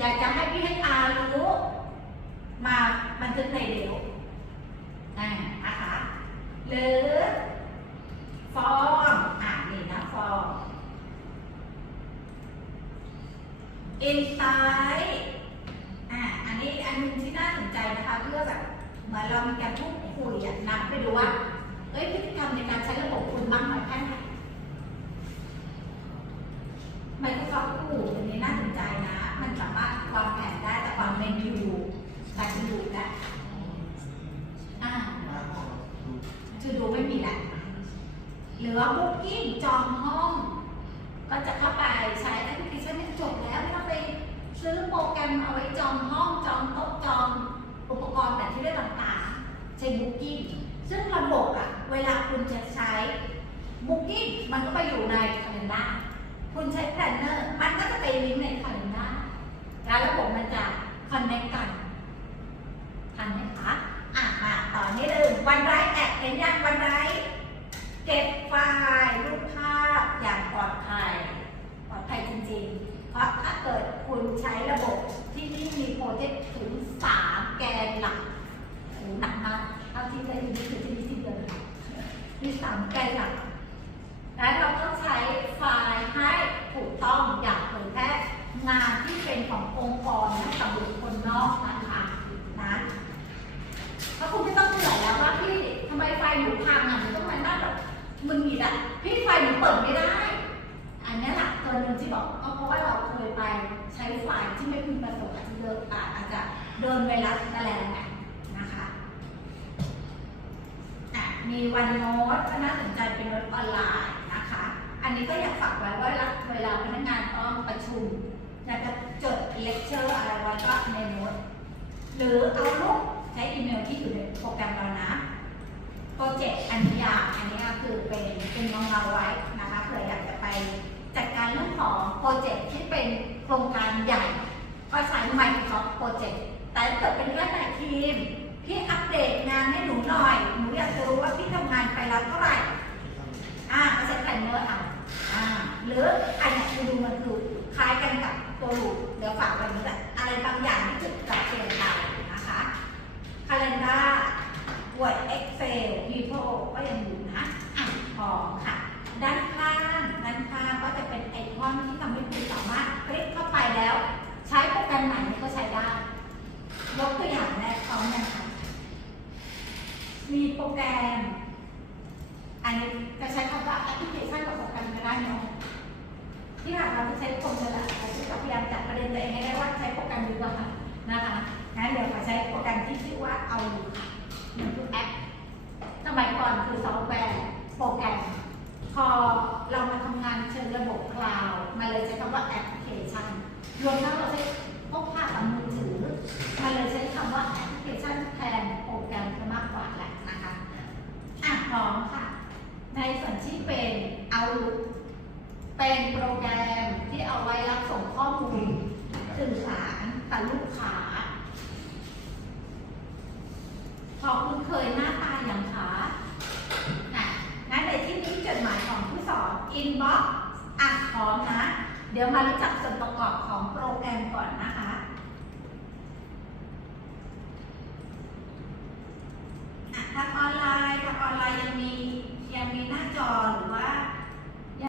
อยากจะให้พี่ให้อารู้มาบันทึกในเดี๋ยวอ่านะคะหรือฟอร์มอ่านี่นะฟอร์ม insight อ่าอันนี้อันหนึงที่น่าสนใจนะคะเพื่อแบบเหมือนเรามีการพูดคุยอะนัดไปดูว่า แต่ความเมนูการดูได้อ่า to do ไม่มีแล้วหรือว่า booking จองห้อง ก็จะเข้าไปใช้แอปพลิเคชันนี้จบแล้วไม่ต้องไปซื้อโปรแกรมเอาไว้จองห้องจองโต๊ะจองอุปกรณ์แบบที่เรียกต่างๆใช้ booking ซึ่งระบบอะเวลาคุณจะใช้ booking มันก็ไปอยู่ใน calendar คุณใช้ planner มันก็จะไปลิงก์ใน calendar แล้วระบบมันจะ connect กัน ทันไหมคะ อะมาต่อนิดนึงวันไรแอดเห็นยังวันไรเก็บไฟล์รูปภาพอย่างปลอดภัย ปลอดภัยจริงๆ เพ ราะถ้าเกิดคุณใช้ระบบที่นี่มีโปรเจกต์ถึง 3 แกนหลักหนักมากเอาที่จะยินถือที่ที่เดียวเลยมีสามแกนหลัก และเราต้องใช้ไฟล์ให้ถูกต้องอย่างเผยแพร่งานที่เป็นขององค์กร เราเคยไปใช้ไฟที่ไม่พึงประสงค์อาจจะเดินอาอาจจะโดนไวรัสแมลงอะนะคะอะมีวันโน้ตก็น่าสนใจเป็นโน้ตออนไลน์นะคะ อันนี้ก็อยากฝากไว้ว่าเวลาเวลาพนักงานต้องประชุมอยากจะจดเลคเชอร์อะไรไว้ก็ในโน้ตหรือเอาลูกใช้อีเมลที่อยู่ในโปรแกรมเรานะ โปรเจกต์อันนี้อะอันนี้คือเป็นเป็นเงาเงาๆไว้นะคะเผื่ออยากจะไปจัดการเรื่องของโปรเจกต์ที่เป็นโครงการใหญ่ก็ใช้ Microsoft Project แต่ถ้าเกิดเป็นเรื่องในทีมที่อัปเดตงานให้หนูหน่อย หนูอยากจะรู้ว่าพี่ทำงานไปแล้วเท่าไหร่ อ่าก็ใช้แพลนเนอร์เอาอ่า หรืออันเนี้ยคือดูมันคือคล้ายกันกับตัวรูปเดี๋ยวฝากไว้นี้แหละอะไรบางอย่างที่จุดกับเปลี่ยนไปนะคะ calendar Word Excel People ก็ยังอยู่นะอะพอค่ะ ด้านข้างด้านข้างก็จะเป็นไอคอนที่ทำให้คุณสามารถคลิกเข้าไปแล้ว ใช้โปรแกรมไหนก็ใช้ได้ ยกตัวอย่างแรกพร้อมกันค่ะ มีโปรแกรม อันนี้จะใช้คำว่าแอปพลิเคชันกับโปรแกรมก็ได้เนาะที่ผ่านมาที่ใช้โปรแกรมละเราจะพยายามจัดประเด็นตัวเองให้ได้ว่าใช้โปรแกรมดีกว่าค่ะนะคะงั้นเดี๋ยวขอใช้โปรแกรมที่ชื่อว่าเอาค่ะมันคือแอปสมัยก่อนคือซอฟต์แวร์โปรแกรม พอเรามาทำงานเชิงระบบคลาวด์มาเลยใช้คำว่าแอปพลิเคชันรวมทั้งเราใช้พกพากับมือถือมาเลยใช้คำว่าแอปพลิเคชันแทนโปรแกรมซะมากกว่าแหละนะคะ อะพร้อมค่ะ ในส่วนที่เป็น Outlook เป็น โปรแกรมที่เอาไว้รับส่งข้อมูลสื่อสารกับลูกค้าพอคุณเคยหน้าตาอย่างคะอะงั้นในที่นี้จดหมายของผู้สอน inbox อะพร้อมนะ เดี๋ยวมารู้จักส่วนประกอบของโปรแกรมก่อนนะคะอะทางออนไลน์ทางออนไลน์ยังมียังมีหน้าจอหรือ